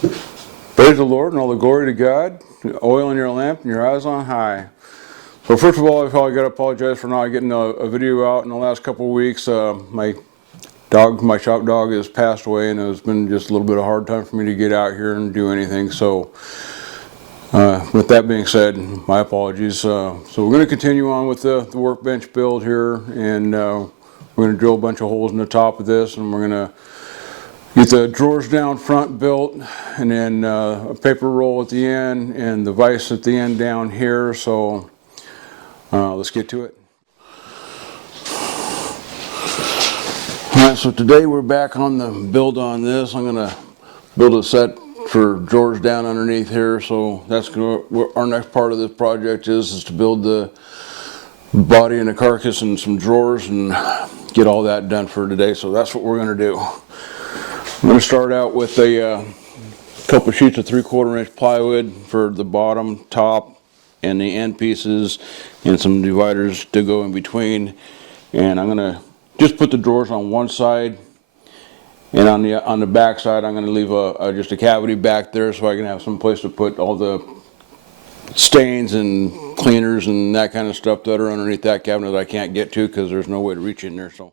Praise the Lord and all the glory to God. Oil in your lamp and your eyes on high. So first of all, I got to apologize for not getting a video out in the last couple of weeks. My shop dog, has passed away, and it's been just a little bit of a hard time for me to get out here and do anything. So with that being said, my apologies. So we're going to continue on with the workbench build here, and we're going to drill a bunch of holes in the top of this, and we're going to get the drawers down front built, and then a paper roll at the end, and the vise at the end down here. So let's get to it. Alright, so today we're back on the build on this. I'm going to build a set for drawers down underneath here. So that's our next part of this project is to build the body and the carcass and some drawers and get all that done for today. So that's what we're going to do. I'm going to start out with a couple sheets of 3/4 inch plywood for the bottom, top, and the end pieces, and some dividers to go in between. And I'm going to just put the drawers on one side, and on the back side I'm going to leave just a cavity back there so I can have some place to put all the stains and cleaners and that kind of stuff that are underneath that cabinet that I can't get to because there's no way to reach in there. So.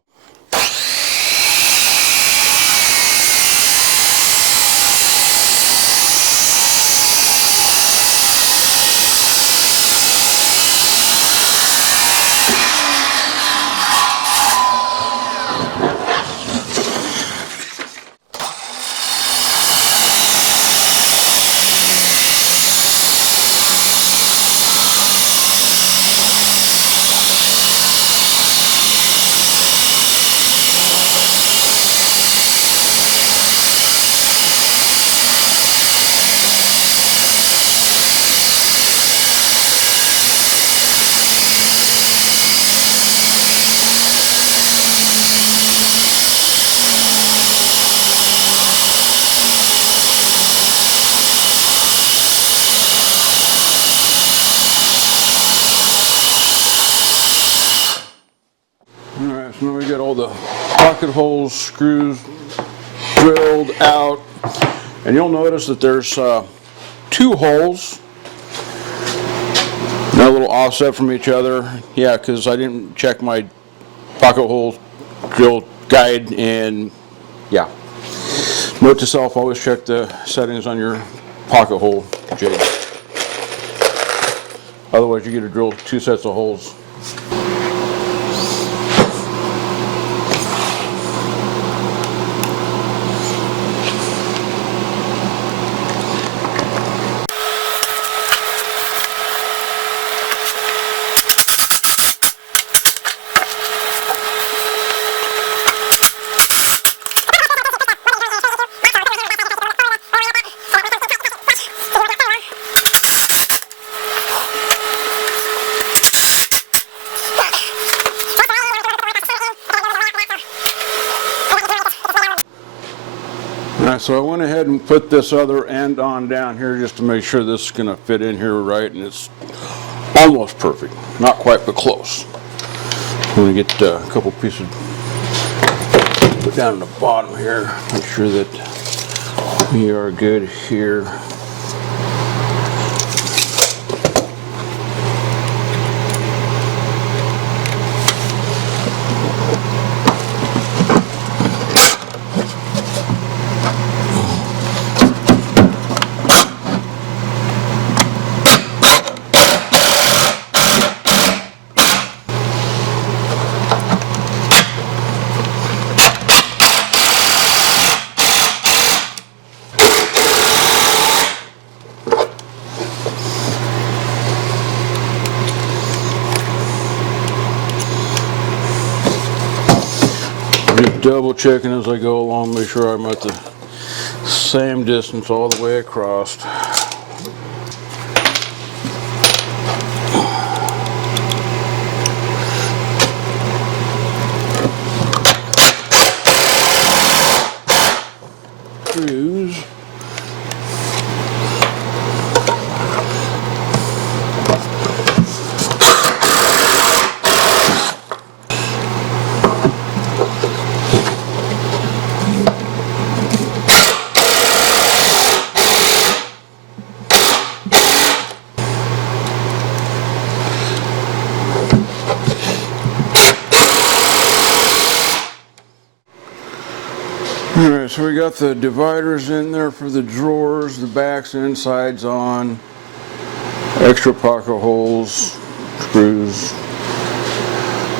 Alright, so now we got all the pocket holes, screws drilled out, and you'll notice that there's 2 holes. They're a little offset from each other. Yeah, because I didn't check my pocket hole drill guide, and yeah. Note to self, always check the settings on your pocket hole jig. Otherwise you get to drill 2 sets of holes. Alright, so I went ahead and put this other end on down here just to make sure this is going to fit in here right, and it's almost perfect. Not quite, but close. I'm going to get a couple pieces put down in the bottom here, make sure that we are good here. Just double checking as I go along, make sure I'm at the same distance all the way across. Screws. so we got the dividers in there for the drawers, the backs and insides on, extra pocket holes, screws.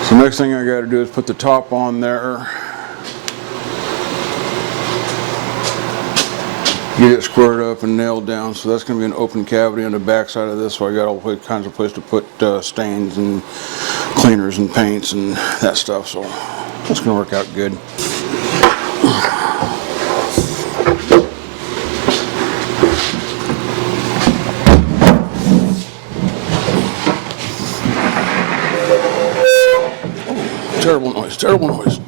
So next thing I got to do is put the top on there, get it squared up and nailed down. So that's going to be an open cavity on the back side of this, so I got all kinds of places to put stains and cleaners and paints and that stuff, so it's going to work out good. Terrible noise, terrible noise.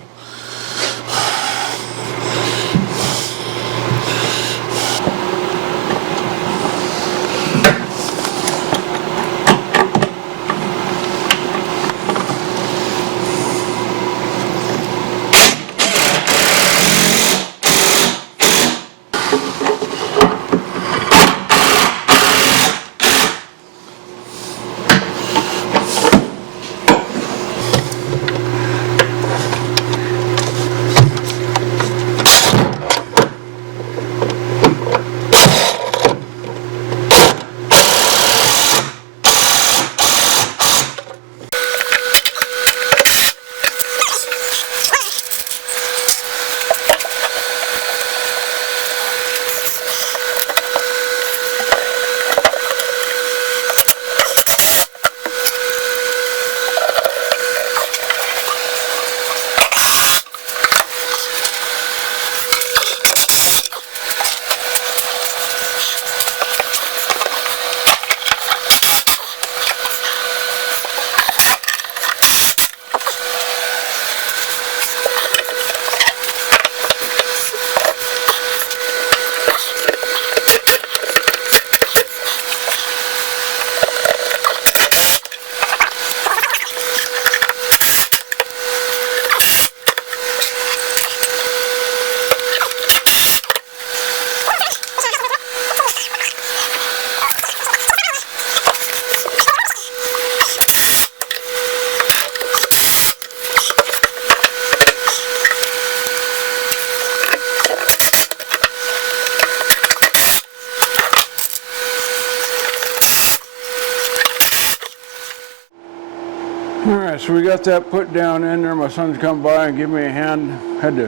Alright, so we got that put down in there. My son's come by and give me a hand. Had to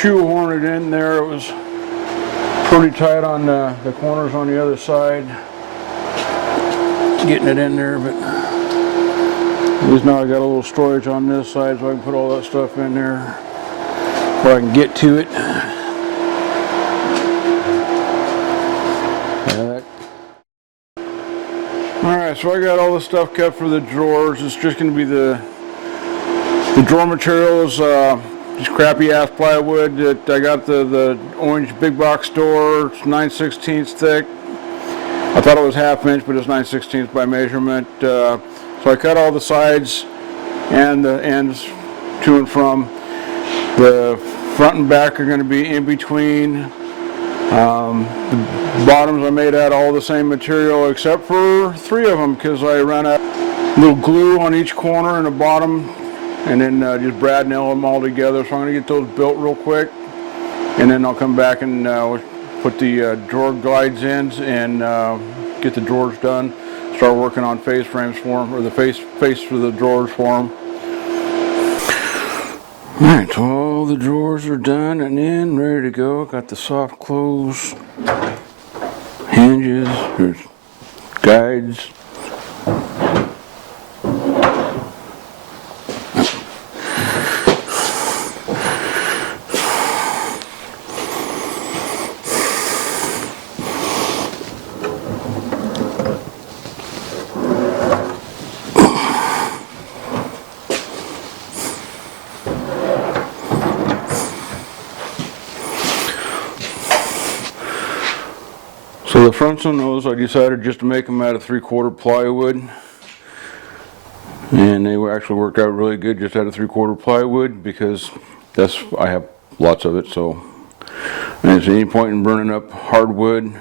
shoehorn it in there. It was pretty tight on the corners on the other side. Getting it in there, but at least now I got a little storage on this side so I can put all that stuff in there where I can get to it. Alright, so I got all the stuff kept for the drawers. It's just going to be the drawer materials, just crappy ass plywood that I got the orange big box door. It's 9/16 thick. I thought it was ½ inch, but it's 9/16 by measurement. So I cut all the sides and the ends to and from. The front and back are going to be in between. The bottoms I made out all the same material except for 3 of them because I ran out little glue on each corner and the bottom, and then just brad nail them all together. So I'm going to get those built real quick, and then I'll come back and put the drawer glides in and get the drawers done. Start working on face frames for them, or the face for the drawers for them. Alright, so all the drawers are done and in, ready to go. Got the soft close hinges, there's guides. So the fronts on those, I decided just to make them out of 3/4 plywood, and they actually worked out really good just out of 3/4 plywood because I have lots of it. So there's any point in burning up hardwood,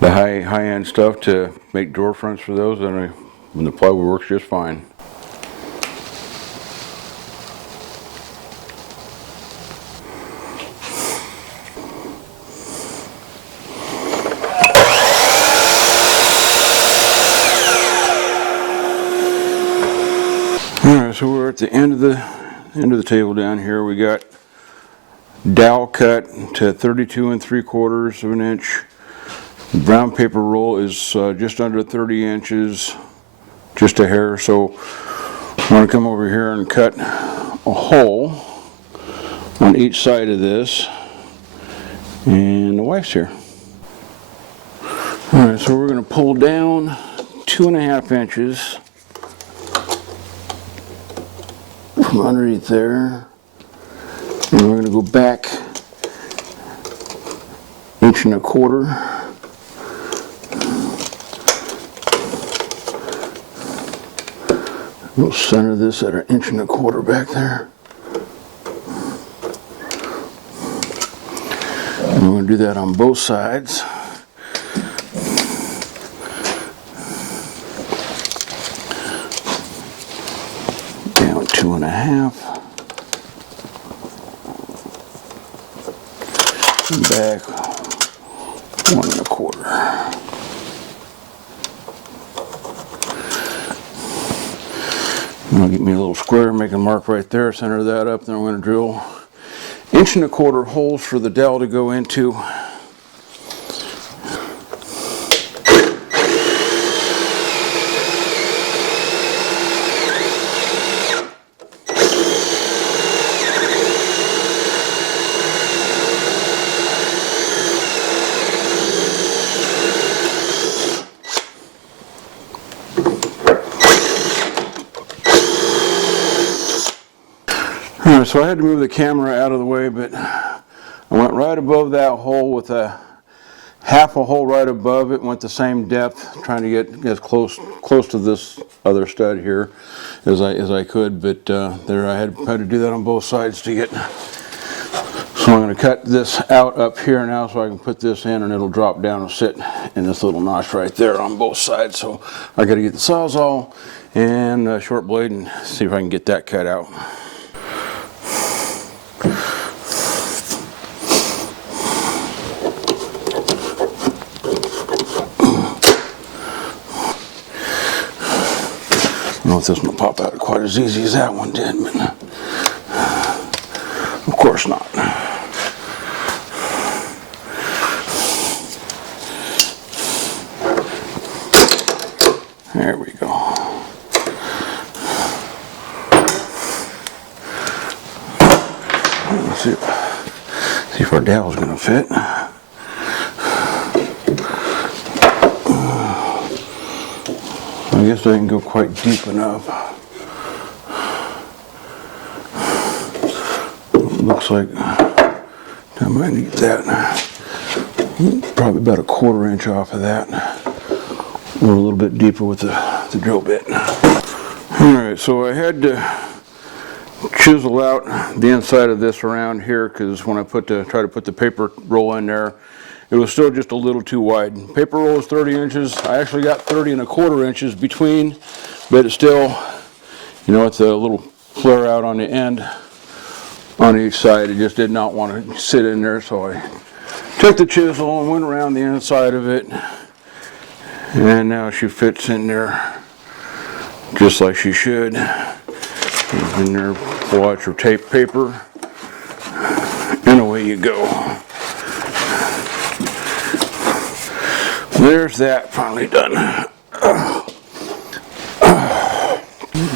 the high-end stuff to make drawer fronts for those, and the plywood works just fine. Alright, so we're at the end of the table down here. We got dowel cut to 32 3/4 of an inch. The brown paper roll is just under 30 inches, just a hair. So I'm going to come over here and cut a hole on each side of this, and the wife's here. Alright, so we're going to pull down 2.5 inches from underneath there, and we're going to go back 1.25 inches. We'll center this at 1.25 inches back there. And we're going to do that on both sides. Down 2.5. And back 1.25. I'll get me a little square, make a mark right there, center that up, then we're going to drill 1.25 inch holes for the dowel to go into. Alright, so I had to move the camera out of the way, but I went right above that hole with a half a hole right above it, went the same depth, trying to get as close to this other stud here as I could, but there I had to do that on both sides to get. So I'm going to cut this out up here now so I can put this in, and it'll drop down and sit in this little notch right there on both sides. So I got to get the Sawzall and a short blade and see if I can get that cut out. I don't know if this one will pop out quite as easy as that one did, but of course not. There we go. Let's see if our dowel's going to fit. I guess I can go quite deep enough. Looks like I might need that. Probably about 1/4 inch off of that. Or a little bit deeper with the drill bit. Alright, so I had to chisel out the inside of this around here because when I try to put the paper roll in there, it was still just a little too wide. Paper roll is 30 inches. I actually got 30 1/4 inches between, but it's still, you know, it's a little flare out on the end on each side. It just did not want to sit in there, so I took the chisel and went around the inside of it, and now she fits in there just like she should. In there, watch or tape paper, and away you go. There's that finally done. I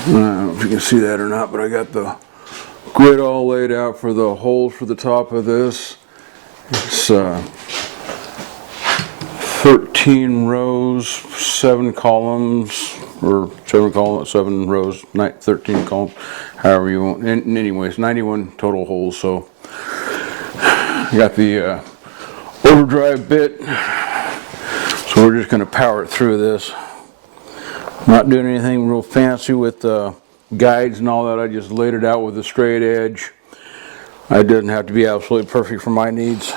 don't know if you can see that or not, but I got the grid all laid out for the holes for the top of this. It's 13 rows, 7 columns, or 7 rows, 13 columns, however you want. And anyways, 91 total holes. So I got the overdrive bit. So we're just going to power it through this. Not doing anything real fancy with guides and all that. I just laid it out with a straight edge. It doesn't have to be absolutely perfect for my needs.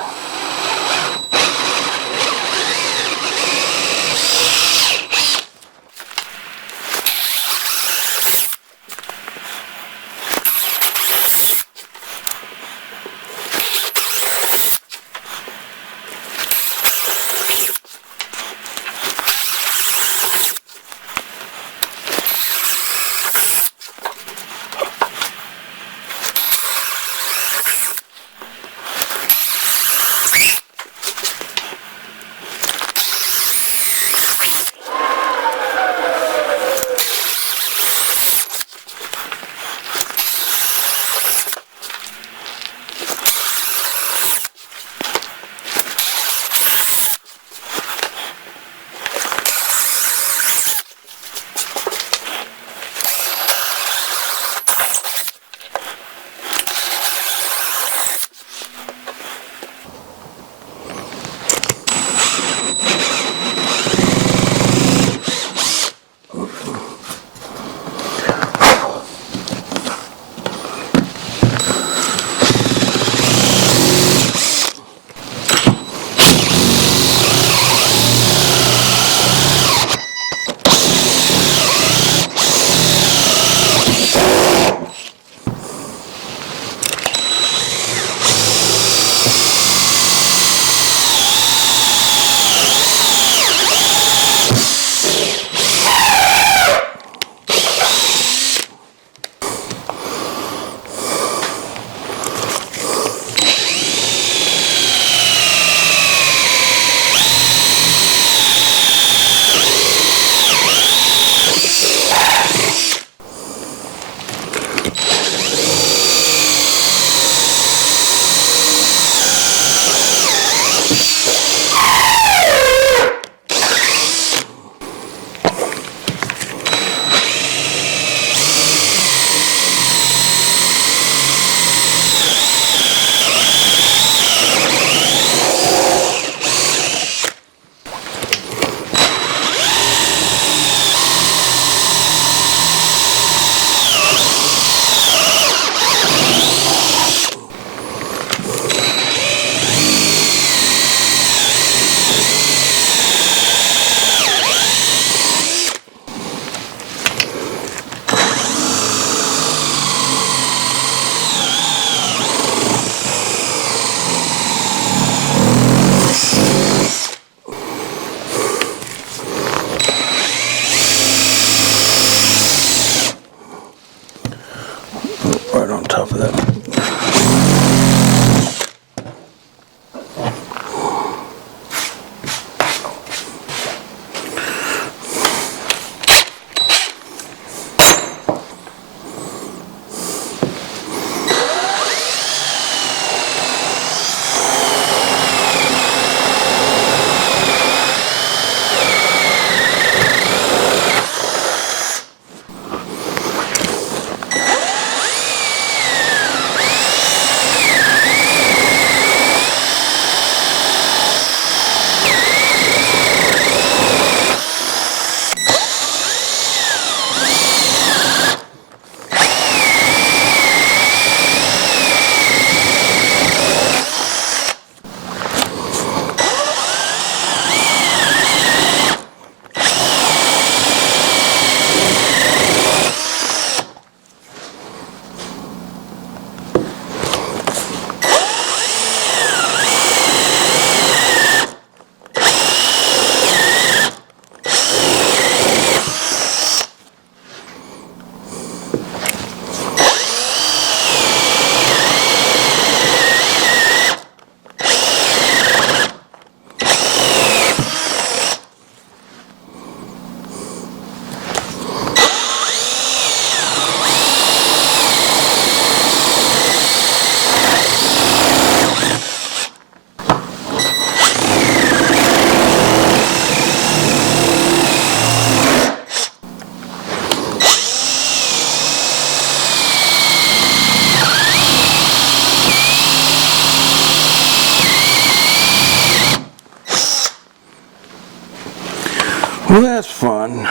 Well, that's fun.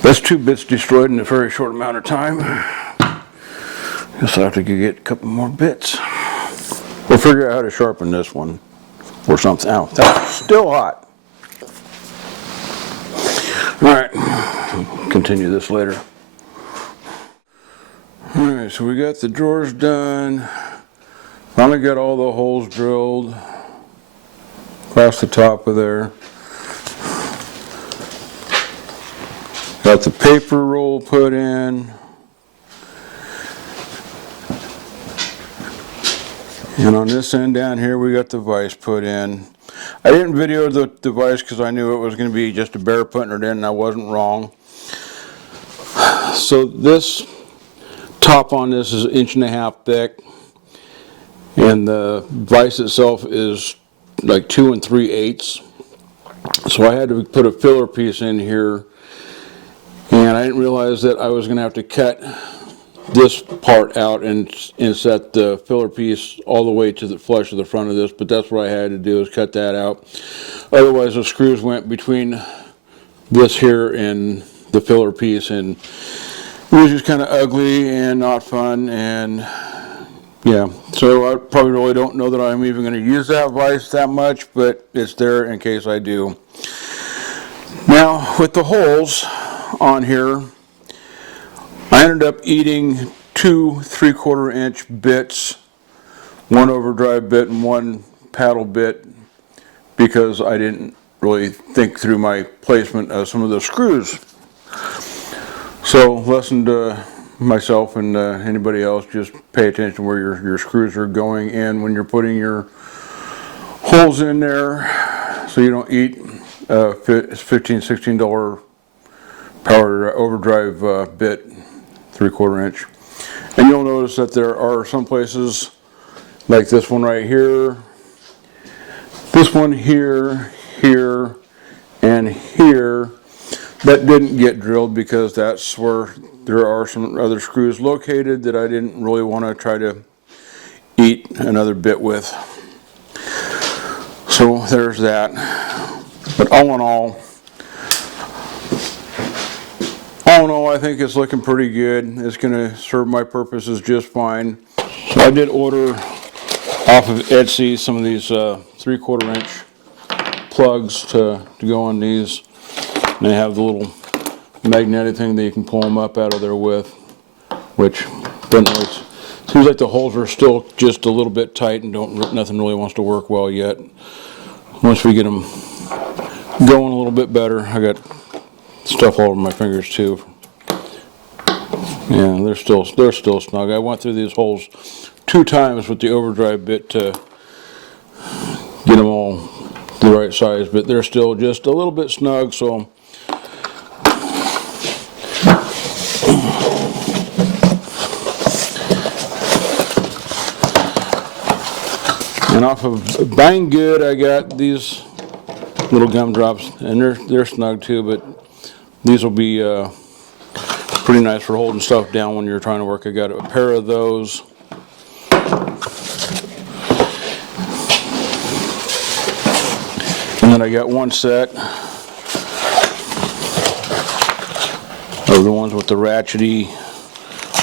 That's 2 bits destroyed in a very short amount of time. Guess I'll have to go get a couple more bits. We'll figure out how to sharpen this one or something. Ow, that's still hot. All right, continue this later. All right, so we got the drawers done. Finally got all the holes drilled across the top of there. Got the paper roll put in. And on this end down here, we got the vise put in. I didn't video the vise because I knew it was going to be just a bear putting it in, and I wasn't wrong. So this top on this is 1.5 inches thick, and the vise itself is like 2 3/8. So I had to put a filler piece in here, and I didn't realize that I was going to have to cut this part out and set the filler piece all the way to the flush of the front of this, but that's what I had to do, is cut that out. Otherwise the screws went between this here and the filler piece, and it was just kind of ugly and not fun. And yeah, so I probably really don't know that I'm even going to use that vise that much, but it's there in case I do. Now with the holes on here, I ended up eating 2 3/4 inch bits, 1 overdrive bit and 1 paddle bit, because I didn't really think through my placement of some of the screws. So lesson to myself and anybody else, just pay attention where your screws are going in when you're putting your holes in there, so you don't eat $15, $16 power overdrive bit, 3/4 inch. And you'll notice that there are some places like this one right here, this one here, here, and here that didn't get drilled, because that's where there are some other screws located that I didn't really want to try to eat another bit with. So there's that. But all in all, I think it's looking pretty good. It's going to serve my purposes just fine. So I did order off of Etsy some of these 3/4 inch plugs to go on these. And they have the little magnetic thing that you can pull them up out of there with, which doesn't really, seems like the holes are still just a little bit tight and nothing really wants to work well yet. Once we get them going a little bit better, I got stuff all over my fingers too. Yeah, they're still snug. I went through these holes 2 times with the overdrive bit to get them all the right size, but they're still just a little bit snug. So and off of Bang Good, I got these little gumdrops, and they're snug too, but these will be pretty nice for holding stuff down when you're trying to work. I got a pair of those. And then I got 1 set of the ones with the ratchety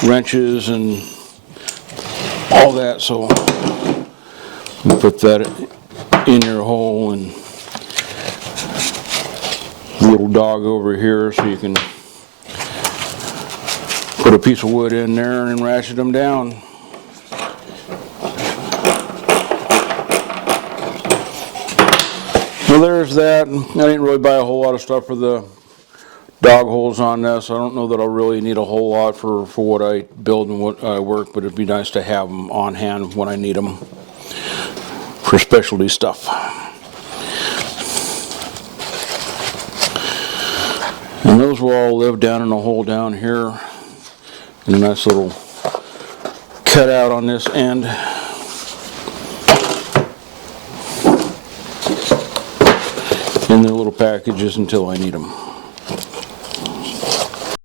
wrenches and all that, so you put that in your hole, and a little dog over here so you can put a piece of wood in there and ratchet them down. Well, there's that. I didn't really buy a whole lot of stuff for the dog holes on this. I don't know that I'll really need a whole lot for what I build and what I work, but it'd be nice to have them on hand when I need them for specialty stuff. And those will all live down in a hole down here, and a nice little cutout on this end. In their little packages until I need them.